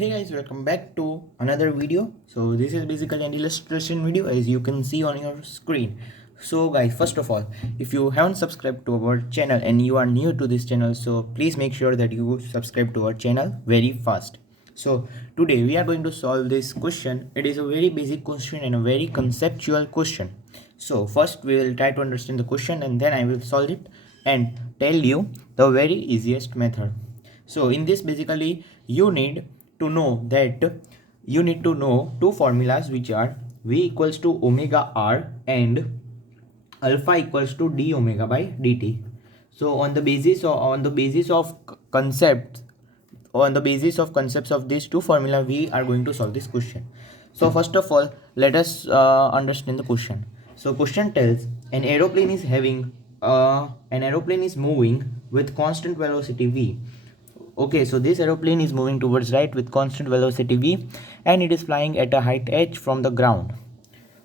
Hey guys, welcome back to another video. So this is basically an illustration video as you can see on your screen. So guys, first of all, if you haven't subscribed to our channel and you are new to this channel, so please make sure that you subscribe to our channel very fast. So today we are going to solve this question. It is a very basic question and a very conceptual question. So first we will try to understand the question and then I will solve it and tell you the very easiest method. So in this basically you need to know two formulas which are V equals to omega R and alpha equals to d omega by dt. So on the basis of concepts of these two formula we are going to solve this question. So first of all let us understand the question. So question tells an aeroplane is moving with constant velocity v. Okay, so this aeroplane is moving towards right with constant velocity v and it is flying at a height h from the ground.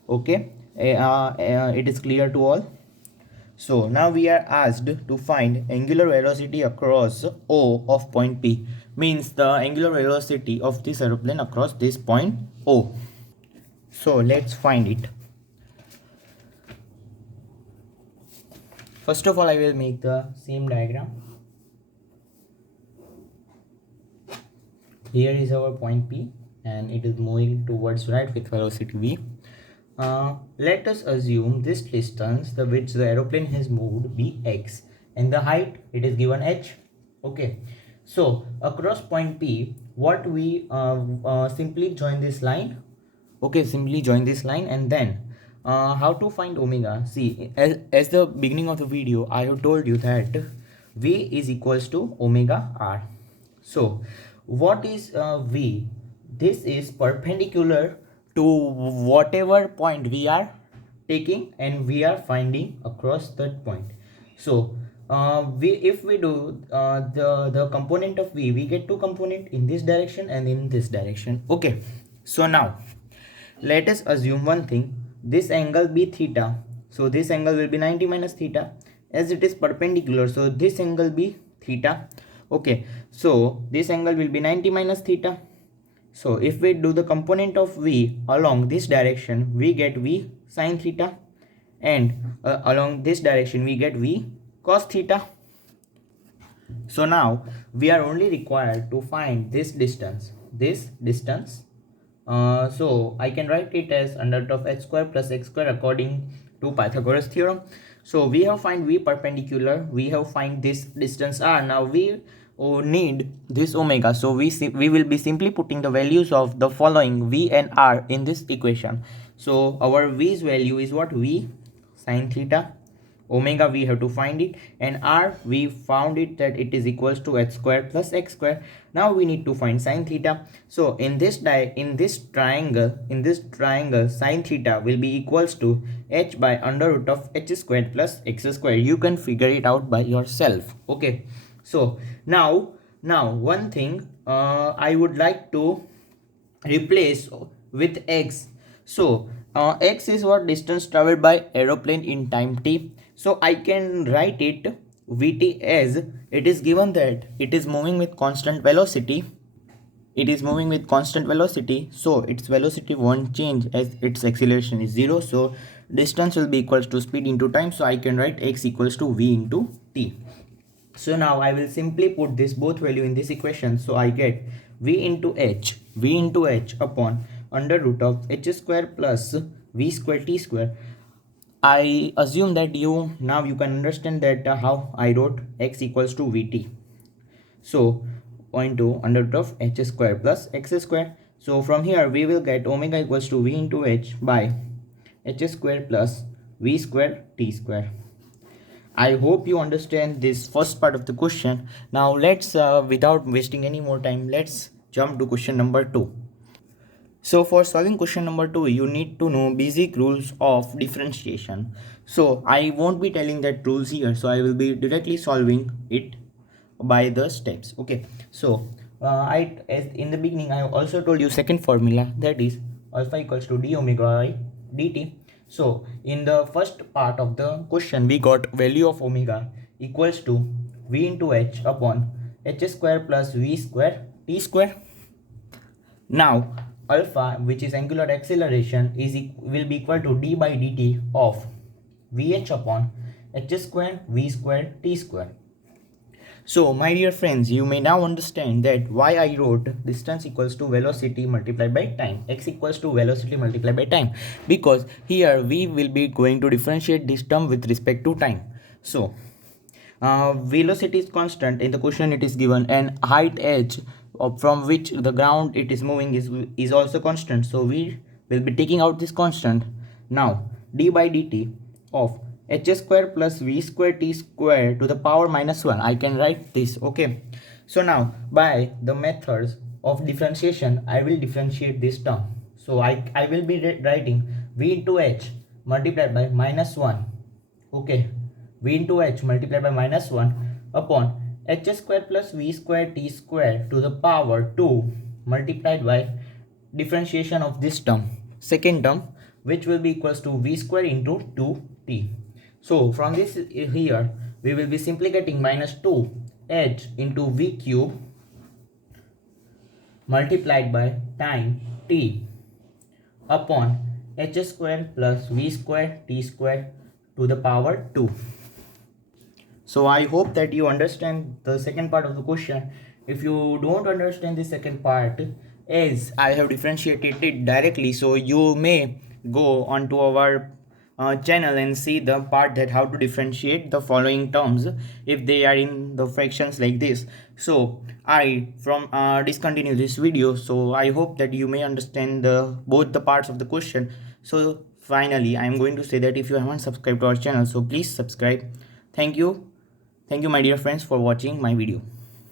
Okay, it is clear to all. So now we are asked to find angular velocity across O of point P, means the angular velocity of this aeroplane across this point O. So let's find it. First of all, I will make the same diagram. Here is our point P and it is moving towards right with velocity v. Let us assume this distance which the aeroplane has moved be x and the height it is given h. Okay, so across point P what we simply join this line. Okay, simply join this line and then how to find omega. See, as the beginning of the video I have told you that v is equals to omega r. So what is v? This is perpendicular to whatever point we are taking and we are finding across that point. So if we do the component of v, we get two component in this direction and in this direction. Okay, so now let us assume one thing. This angle be theta, so this angle will be 90 minus theta as it is perpendicular, so this angle be theta. Okay, so this angle will be 90 minus theta. So if we do the component of v along this direction, we get v sin theta, and along this direction we get v cos theta. So now we are only required to find this distance. So I can write it as under root of h square plus x square according to Pythagoras theorem. So we have find v perpendicular, we have find this distance r. Now we need this omega, so we will be simply putting the values of the following v and r in this equation. So our v's value is what? V sin theta. Omega we have to find it, and r we found it that it is equals to h square plus x square. Now we need to find sin theta. So in this triangle sin theta will be equals to h by under root of h squared plus x squared. You can figure it out by yourself. Okay, so now one thing I would like to replace with x. So x is what? Distance traveled by aeroplane in time t. So I can write it vt as it is given that it is moving with constant velocity. So its velocity won't change as its acceleration is 0. So distance will be equals to speed into time. So I can write x equals to v into t. So now I will simply put this both value in this equation. So I get v into h upon under root of h square plus v square t square. I assume that you can understand that how I wrote x equals to vt. So into under root of h square plus x square. So from here we will get omega equals to v into h by h square plus v square t square. I hope you understand this first part of the question. Now let's without wasting any more time, let's jump to question number 2. So for solving question number 2, you need to know basic rules of differentiation. So I won't be telling that rules here, so I will be directly solving it by the steps. Okay, so as in the beginning I also told you second formula, that is alpha equals to d omega by dt. So in the first part of the question we got value of omega equals to v into h upon h square plus v square t square. Now alpha, which is angular acceleration, will be equal to d by dt of vh upon h square v square t square. So my dear friends, you may now understand that why I wrote distance equals to velocity multiplied by time, x equals to velocity multiplied by time, because here we will be going to differentiate this term with respect to time. So velocity is constant. In the question it is given, and height h from which the ground it is moving is also constant, so we will be taking out this constant. Now d by dt of h square plus v square t square to the power minus 1, I can write this. Okay, so now by the methods of differentiation I will differentiate this term. So I will be writing v into h multiplied by minus 1. Okay, v into h multiplied by minus 1 upon h square plus v square t square to the power 2 multiplied by differentiation of this term, second term, which will be equals to v square into 2t. So from this here we will be simply getting minus 2h into v cube multiplied by time t upon h square plus v square t square to the power 2. So I hope that you understand the second part of the question. If you don't understand the second part, as I have differentiated it directly, so you may go onto our channel and see the part that how to differentiate the following terms if they are in the fractions like this. So I from discontinue this video. So I hope that you may understand both the parts of the question. So finally I am going to say that if you haven't subscribed to our channel, so please subscribe. Thank you. Thank you, my dear friends, for watching my video.